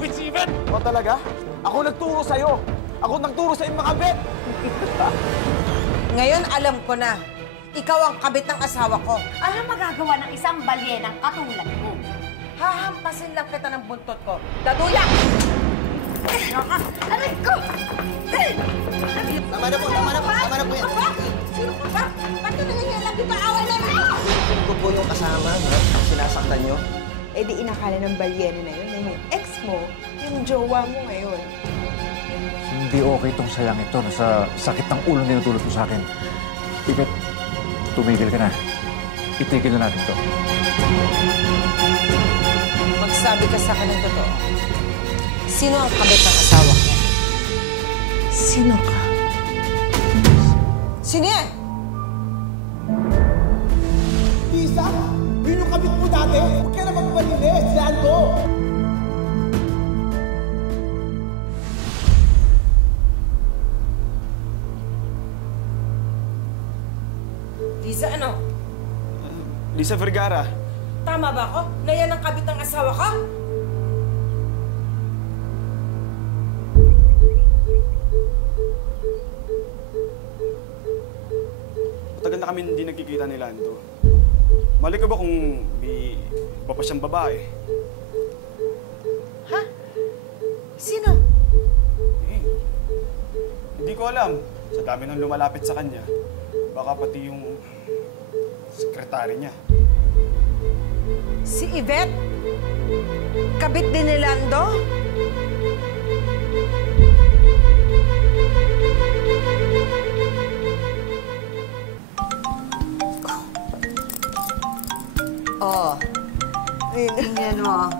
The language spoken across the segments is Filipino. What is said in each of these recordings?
kabit si Yvette! O talaga? Ako nagturo sa'yo. Ako nagturo sa mga bet. Ngayon, alam ko na. Ikaw ang kabit ng asawa ko. Ano magagawa ng isang balyenang katulad mo? Hahampasin lang kita ng buntot ko. Daduya! Aray ko! Tama na po yan. Sino ka ba? Ba't ka nangyayala? Di ba away na rin? Sino ko po yung kasama, ha? Sinasaktan nyo? Eh di inakala ng balyena na yun na yung ex mo, yung jowa mo ngayon. Hindi okay itong sayang ito na sa sakit ng ulo na tinutulot mo sa akin. Yvette, tumigil ka na. Itigil na natin to. Magsabi ka sa akin ng totoo. Sino ang kabit ng asawa ko? Sino ka? Sino yan? Lisa, yun yung kabit mo dati. Huwag ka na magbalinis. Yan ko. Lisa, ano? Lisa Vergara. Tama ba ako? Na yan ang kabit ng asawa ko? Matagal na kami hindi nagkikita ni Lando. Mali ko ba kung may iba pa siyang babae? Ha? Sino? Eh, hindi ko alam. Sa dami nang lumalapit sa kanya, baka pati yung sekretary niya. Si Yvette? Kabit din ni Lando? Oh. Tingnan mo.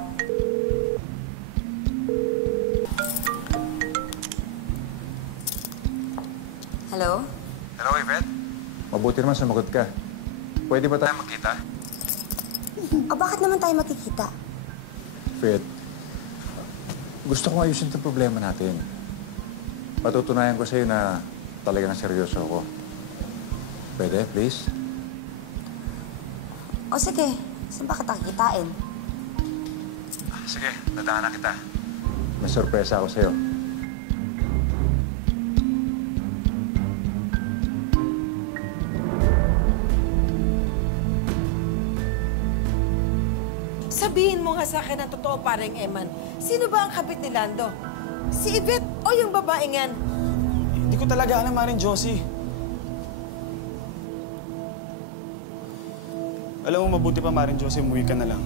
Hello? Hello, Yvette? Mabuti naman sumagot ka. Pwede ba tayo magkita? O bakit naman tayo makikita? Yvette, gusto kong ayusin itong problema natin. Patutunayan ko sa'yo na talagang seryoso ako. Pwede, please? O sige, saan ba kita kikitain? Sige, dadaanan kita. May sorpresa ako sa'yo. Sabihin mo nga sa akin ang totoo, pareng Eman. Sino ba ang kabit ni Lando? Si Yvette o yung babaeng yan? Hindi ko talaga alam, Maring Josie. Alam mo, mabuti pa, Maring Josie, umuwi ka na lang.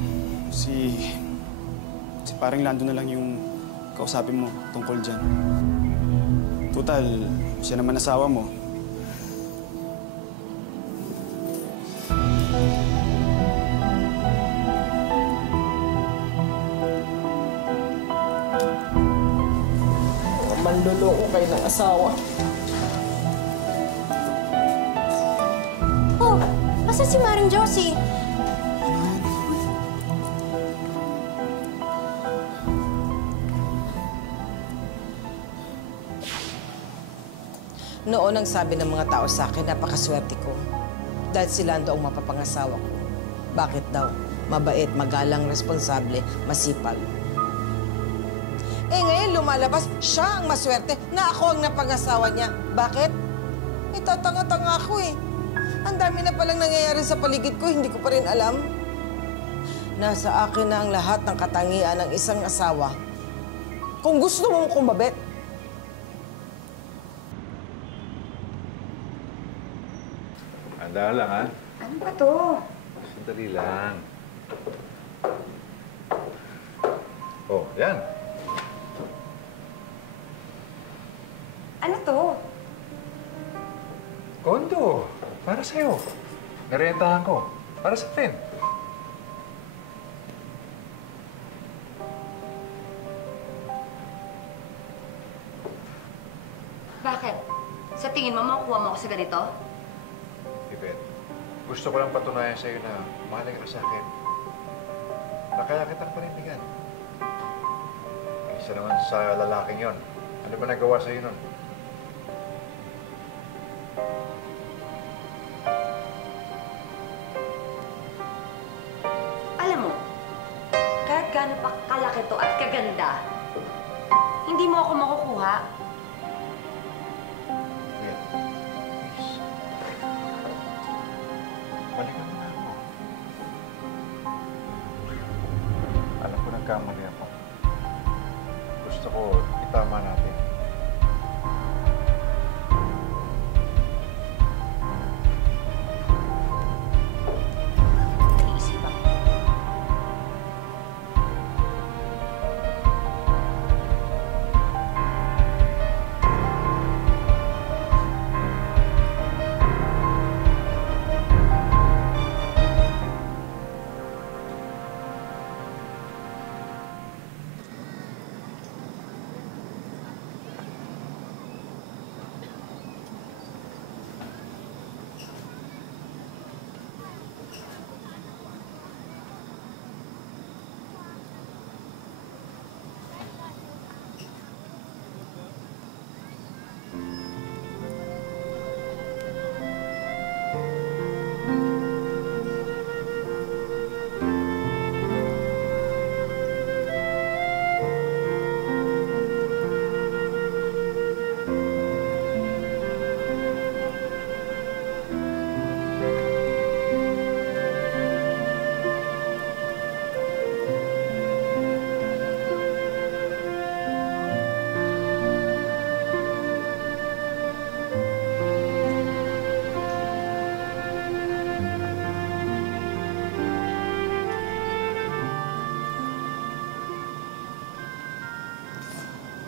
Si pareng Lando na lang yung kausapin mo tungkol dyan. Total, siya naman asawa mo. Manloloko kayo ng asawa. Oh, asa si Maring Josie? Noon ang sabi ng mga tao sa akin, napakaswerte ko. Dahil si Lando ang mapapangasawa ko. Bakit daw? Mabait, magalang, responsable, masipag. Eh ngayon lumalabas, siya ang maswerte na ako ang napangasawa niya. Bakit? Itatanga-tanga ako eh. Ang dami na palang nangyayari sa paligid ko, hindi ko pa rin alam. Nasa akin na ang lahat ng katangian ng isang asawa. Kung gusto mong kumabit, Handa lang, ha? Ano ba to? Sandali lang. Oh, yan. Ano to? Kondo. Para sa'yo. Narentahan ko. Para sa atin. Bakit? Sa tingin mo, makukuha mo ako sa ganito? Yvette, gusto ko lang patunayan sa'yo na mahalaga ka sa akin. Na kaya kitang panindigan. Isa naman sa lalaking yon. Ano ba nagawa sa'yo nun? Alam mo, kahit gaano pa kalaki to at kaganda, Hindi mo ako makukuha. Fred, please. Balikan mo na ako. Alam ko nagkamali ako. Gusto ko itama natin. Nag-iisipan ko.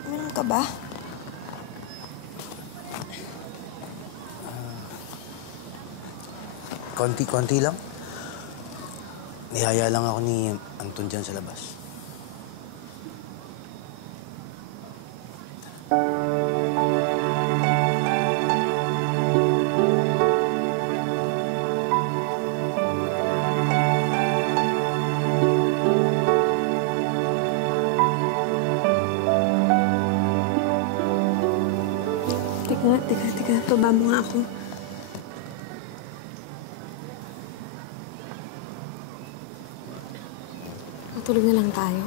Meron ka ba? Konti-konti lang. Nihaya lang ako ni Anton dyan sa labas. Teka. Baba mo nga ako. Matulog na lang tayo.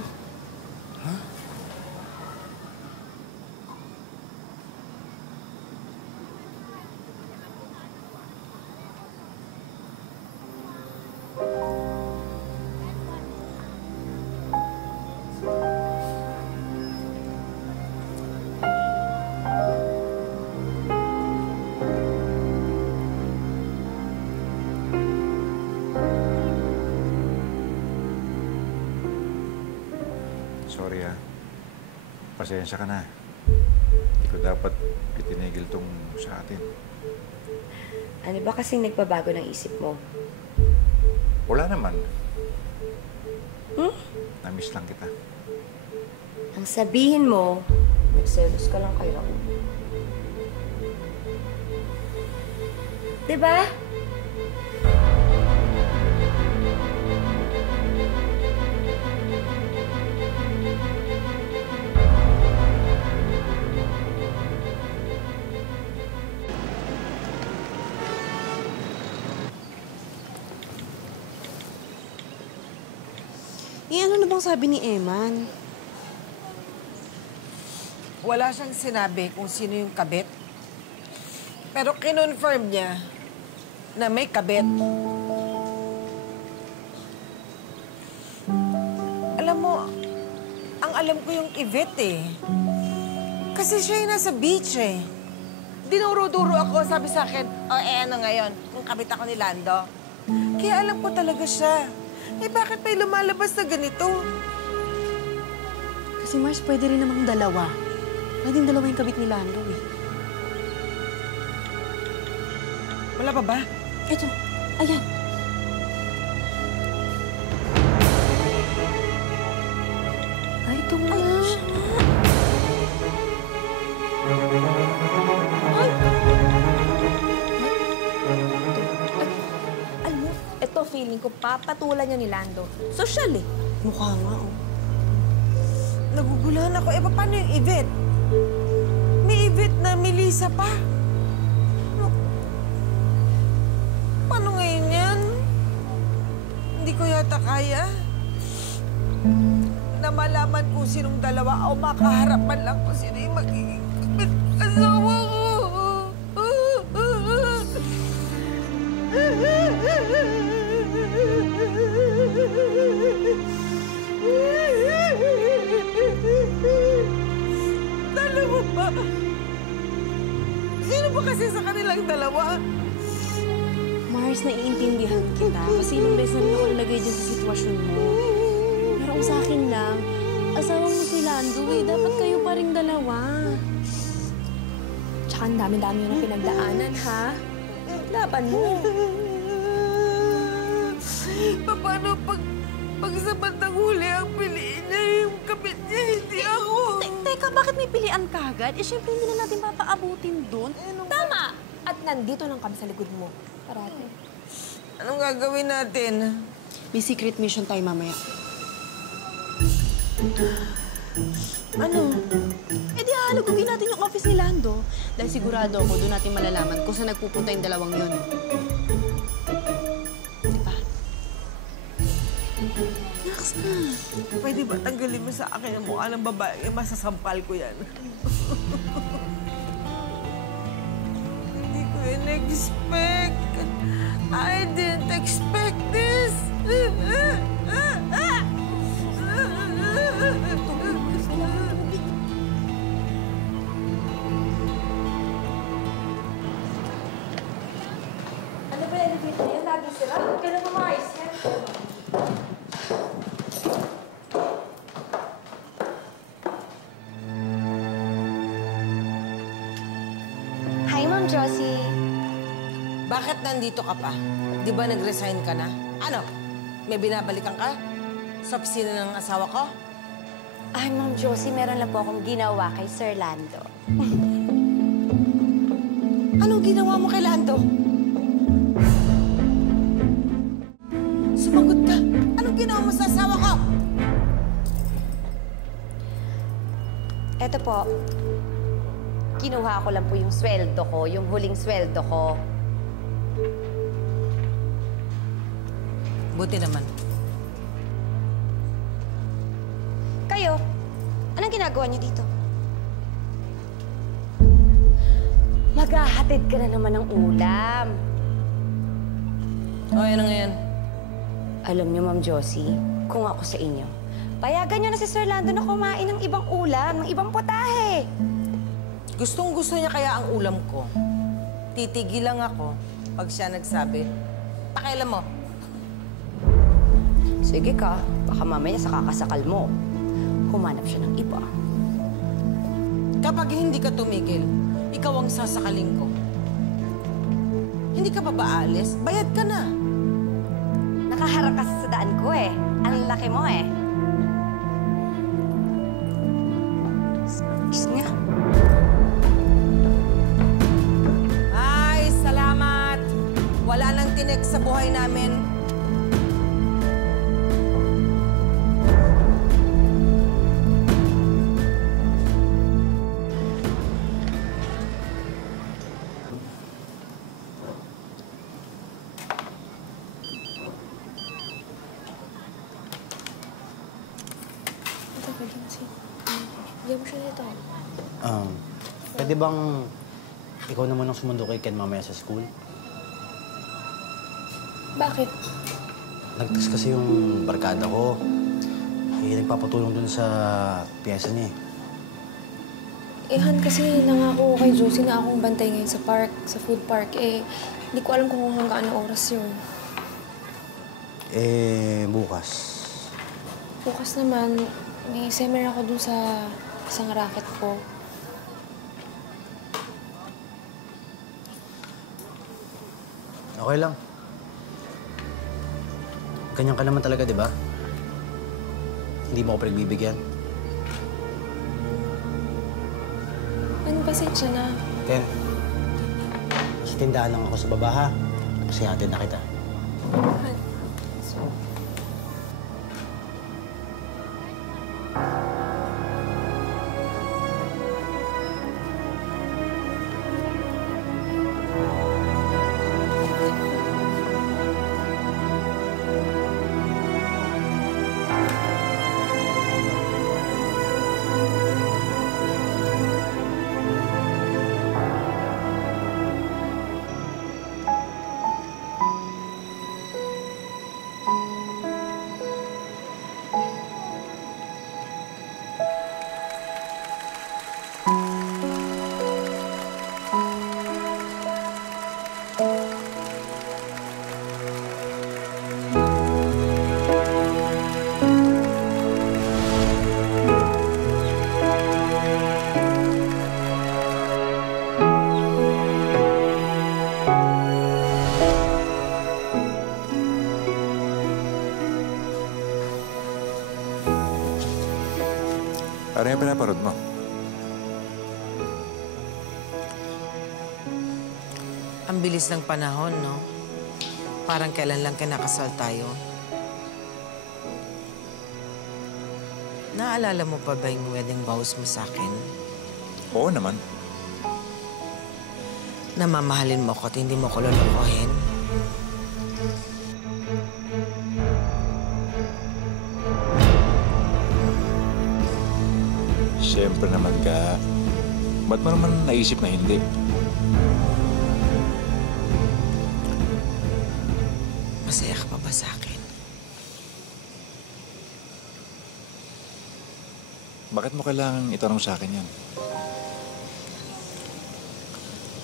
Sorry pasensya ka na. Hindi ko dapat itinigil tong sa atin. Ano ba kasing nagbabago ng isip mo? Wala naman. Namiss lang kita. Ang sabihin mo, nagselos ka lang kay Raul. Diba? Ano na bang sabi ni Eman? Wala siyang sinabi kung sino yung kabit. Pero kinonfirm niya na may kabit. Alam mo, ang alam ko yung Yvette eh. Kasi siya yung nasa beach eh. Dinuro-duro ako, sabi sa akin, ano ngayon, kung kabit ako ni Lando. Kaya alam ko talaga siya. Eh, bakit may lumalabas na ganito? Kasi Mars, pwede rin namang dalawa. Pwedeng dalawa yung kabit ni Lando eh. Wala pa ba? Eto, ayan. Ay, ito nga. Siya nga. Ay! Alam mo, ito feeling ko, papatulan niya ni Lando. Social eh. Mukha nga, oh. Naguguluhan ako. Eh, paano yung Yvette? May Yvette na Melissa pa. Paano ngayon yan? Hindi ko yata kaya. na malaman kung sinong dalawa o makaharap man lang kung sino yung magiging asawa ko. Dalawa ba? Sino ba kasi sa kanilang dalawa? Mars, naiintindihan kita kasi ilang beses na ako nalagay dyan sa sitwasyon mo. Pero kung sa akin lang, asawa mo si Lando eh. Dapat kayo pa ring dalawa. Tsaka ang dami-dami yun ang pinagdaanan, ha? Laban mo. Paano pag sa bandang huli ang piliin niya yung kapit niya, hindi ako? Teka, bakit may pilian ka agad? Eh, syempre hindi na natin papaabutin doon. Tama! At nandito lang kami sa likod mo. Parati. Anong gagawin natin? May secret mission tayo mamaya. Ano? Eh di hahalugugin natin yung office ni Lando. Dahil sigurado ako doon natin malalaman kung saan nagpupunta yung dalawang yun. Diba? Relax na. Pwede ba tanggalin mo sa akin ang mukha ng babae? Masasampal ko yan. Hindi ko in-expect. I didn't expect this. Ano ba yung elevator yan? Lagi sila? Kailan mo maayos yan? Hi, Ma'am Josie. Bakit nandito ka pa? Di ba nag-resign ka na? Ano? May binabalikan ka? Sa opisina ng asawa ko? Ay, Ma'am Josie, meron lang po akong ginawa kay Sir Lando. Anong ginawa mo kay Lando? Sumagot ka. Anong ginawa mo sa asawa ko? Eto po, kinuha ko lang po yung sweldo ko, yung huling sweldo ko. Buti naman. Kayo, anong ginagawa niyo dito? Maghahatid ka na naman ng ulam. O, ano ngayon? Alam niyo, Ma'am Josie, kung ako sa inyo, payagan niyo na si Sir Lando na kumain ng ibang ulam, ng ibang putahe. Gustong-gusto niya kaya ang ulam ko. Titigil lang ako pag siya nagsabi, pakialam mo. Sige ka, baka mamaya sa kakasakal mo, humanap siya ng iba. Kapag hindi ka tumigil, ikaw ang sasakaling ko. Hindi ka pa ba aalis? Bayad ka na. Nakaharap kasi sa daan ko eh. Ang laki mo eh. Kiss nga. Ay, salamat. Wala nang tinik sa buhay namin. Bigyan mo siya nito. Pwede bang ikaw naman ang sumundo kay Ken mamaya sa school? Bakit? Nagtas kasi yung barkada ko. Nagpapatulong dun sa piyesa niya eh. Han, kasi nangako kay Josie na akong bantay ngayon sa park, sa food park. Hindi ko alam kung hanggang anong oras yun. Bukas. Bukas naman, may seminar ako dun sa isang racket ko. Okay lang. Ganyan ka naman talaga, di ba? Hindi mo ako pinagbibigyan. Ano, pasensya na. Ken, sa tindahan lang ako sa baba, ha? Kasi hatid na kita. Han, Ano yung pinaparod mo? Ang bilis ng panahon, no? Parang kailan lang kinakasal tayo. Naalala mo pa ba yung wedding vows mo sa akin? Oo naman. Namamahalin mo ko at hindi mo ko lulukohin? Siyempre naman ka. Ba't mo naman naisip na hindi? Masaya ka pa ba sa akin? Bakit mo kailangan itanong sa akin yan?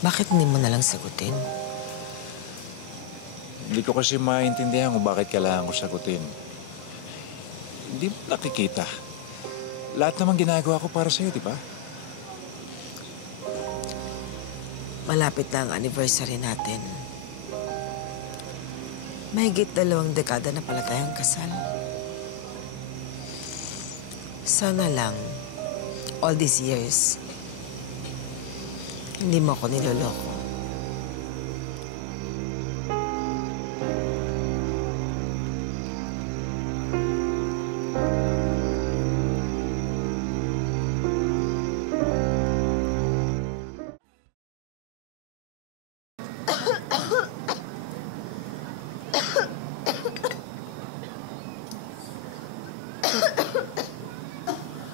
Bakit hindi mo nalang sagutin? Hindi ko kasi maintindihan kung bakit kailangan ko sagutin. Hindi mo nakikita. Lahat naman ginagawa ko para sa'yo, di ba? Malapit na ang anniversary natin. Mahigit 2 dekada na pala tayong kasal. Sana lang, all these years, hindi mo ako niloloko.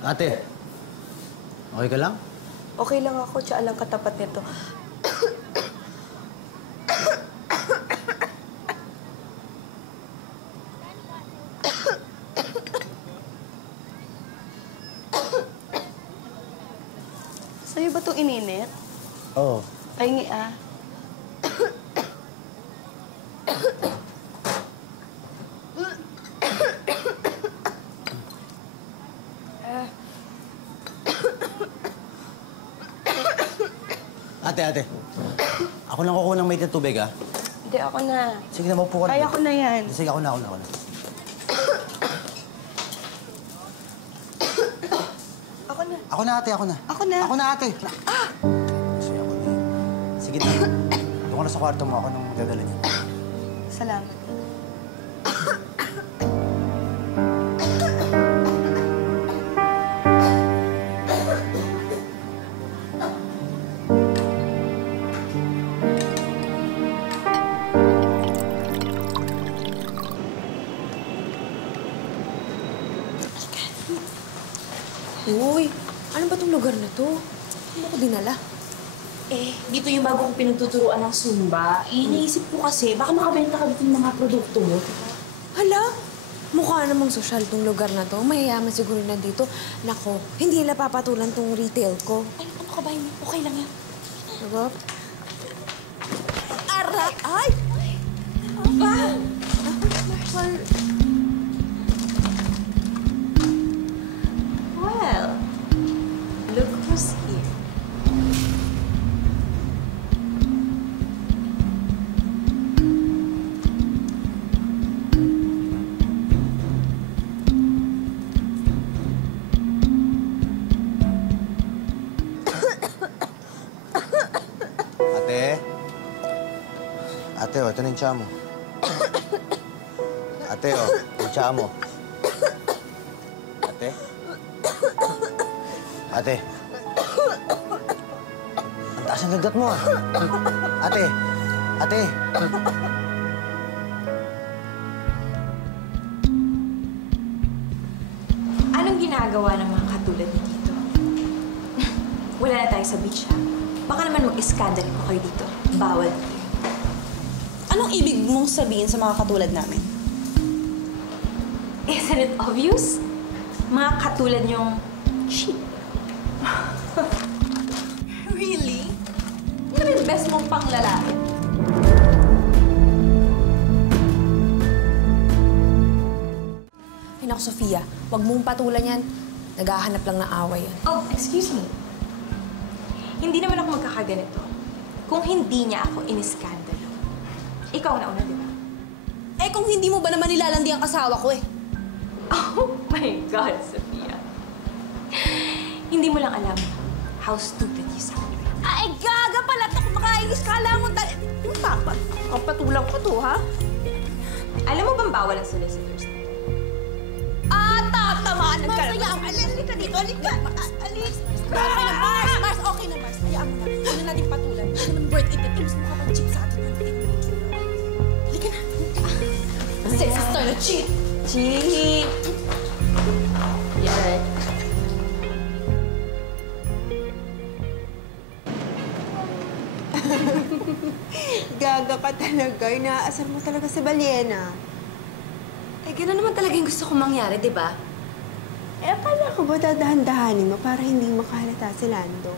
Ate, okay ka lang? Okay lang ako, tsaka lang katapat nito. Sa'yo ba itong ininit? Oo. Pahingi ah. Ate. Ako lang kukuha ng mate ng tubig, ha? Hindi, ako na. Sige na, maupo ka na. Kaya ko na yan. Sige, ako na. Ako na. Ako na, ate, ako na. Ako na. Ako na, ate. Sige, ako na. Sige na. Doon ka na sa kwarto mo. Ako nang magdadala niya. Salamat. Uy, ano ba tong lugar na to? Ano ko dinala? Eh, dito yung bago kong pinagtuturuan ng Zumba. Eh, naisip ko kasi, baka makabenta ka dito ng mga produkto mo. Hala, mukha namang sosyal tong lugar na to. Mayayaman siguro na dito. Nako, hindi nila papatulan tong retail ko. Ay, ano ka ba yun? Okay lang yan. Diba? Ara! Ay! Ano ba? Marshall. Well, look who's here. Ate, ito na yung tsa mo. Ate, yung tsa mo. Ate? Ate? Ang taas ng lagnat mo, ah. Ate! Ate! Anong ginagawa ng mga katulad ni Tito? Wala na tayo sa beach, ha? Baka naman mag-iskandal ko kayo dito. Bawal dito. Anong ibig mong sabihin sa mga katulad namin? Isn't it obvious? Mga katulad niyong sheep. Really? Ano ba yung best mong panglalaki? Ay, naku, Sofia. Huwag mong patulan yan. Naghahanap lang ng away yan. Oh, excuse me. Hindi naman ako magkakaganito kung hindi niya ako iniskandalo. Ikaw na una, di ba? Eh kung hindi mo ba naman nilalandi ang asawa ko eh? Oh my God, Sophia. Hindi mo lang alam how stupid you sound. Ay, gaga pala ito kung makainis. Kala mo dahil... Kapatulang ko to, ha? Alam mo bang bawal ang solicitors? Tatamaan ka na. Alis ka dito. Alis ka. Alis. Mars, okay na, Mars. Hayaan mo na. Huwag na natin patulan. Hindi naman worth it. Mas makapag-cheat sa atin. Halika na. Sister na cheat! Cheat! Yan. Gaga ka talaga. Inaasar mo talaga si Baliena. Eh, gano'n naman talaga yung gusto kong mangyari, di ba? Eh, akala ko ba dadahan-dahanin mo para hindi makahalata si Lando?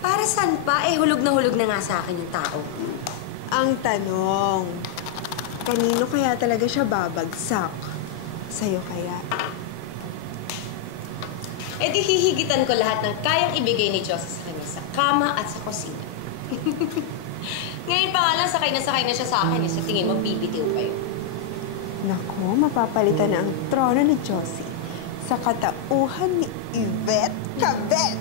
Para saan pa? Eh, hulog na nga sa akin yung tao. Ang tanong, kanino kaya talaga siya babagsak? Sa'yo kaya? Eh, di hihigitan ko lahat ng kayang ibigay ni Diyos sa kanya sa kama at sa kusina. Ngayon pa nga lang, sakay na siya sa akin. Sa tingin mo, bibitiw pa yun. Naku, mapapalitan na ang trono ni Josie sa katauhan ni Yvette Cabet.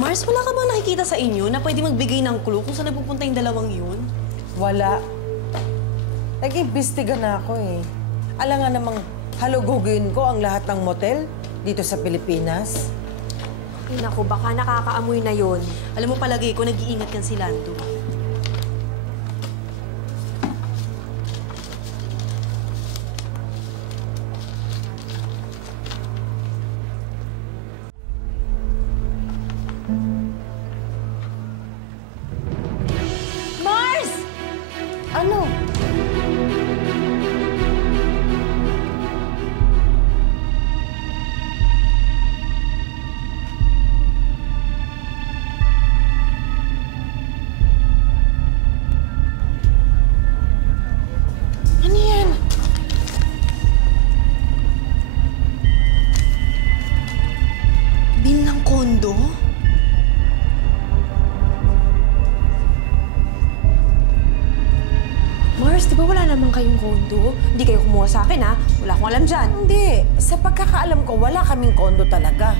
Mars, wala ka bang nakikita sa inyo na pwede magbigay ng clue kung saan nagpupunta yung dalawang yun? Wala. Nag-imbestiga na ako eh. Alam nga namang halugugin ko ang lahat ng motel dito sa Pilipinas. Ay, naku, baka nakakaamoy na yon. Alam mo, palagi ko, nag-iingat yan si Lando. Mars! Ano? Ano yan? Bill ng kondo? Mars, di ba wala naman kayong kondo? Hindi kayo kumuha sa akin, ha? Wala akong alam dyan. Hindi. Sa pagkakaalam ko, wala kaming kondo talaga.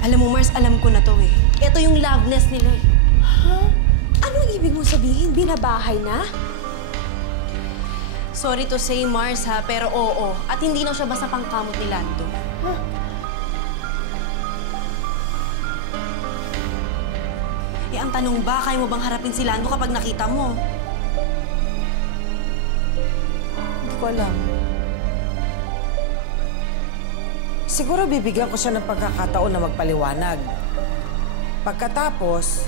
Alam mo, Mars, alam ko na to eh. Ito yung love nest nila eh. Ha? Anong ibig mo sabihin? Binabahay na? Sorry to say, Mars ha, pero oo. At hindi na siya basta pangkamot ni Lando. Eh, ang tanong ba, kaya mo bang harapin si Lando kapag nakita mo? Hindi ko alam. Siguro bibigyan ko siya ng pagkakataon na magpaliwanag. Pagkatapos,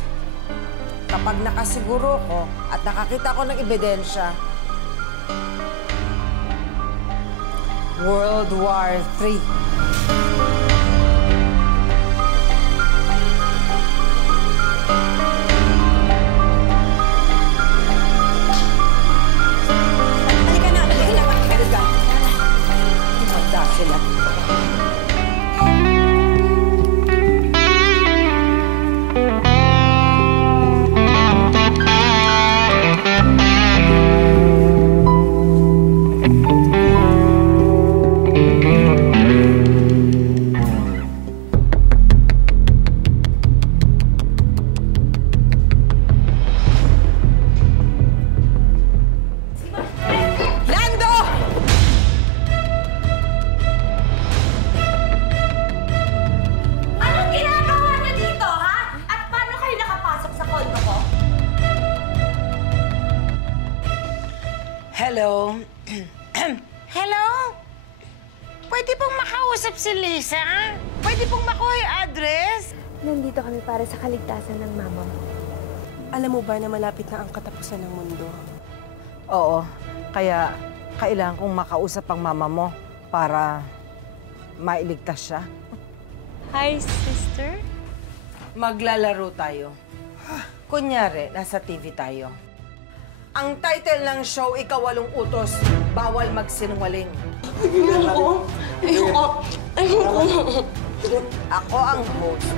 kapag nakasiguro ko at nakakita ko ng ebidensya, World War III. Halika na, halika. Magda sila. Lando! Anong ginagawa niyo dito, ha? At paano kayo nakapasok sa kondo ko? Hello? Hello? Pwede pong makausap si Lisa? Pwede pong makuha yung address? Nandito kami para sa kaligtasan ng mama mo. Alam mo ba na malapit na ang katapusan ng mundo? Oo. Kaya kailangan kong makausap ang mama mo para mailigtas siya. Hi, sister. Maglalaro tayo. Kunyari, nasa TV tayo. Ang title ng show, Ikawalong Utos, Bawal Magsinungaling. Ayoko. Ayoko. Ayoko. Ako ang host,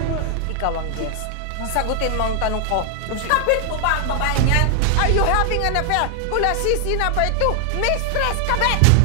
ikaw ang guest. Sagutin mo ang tanong ko. Kapit mo ba ang babae niyan? Are you having an affair? Kulasisi number 2, Mistress Kabit!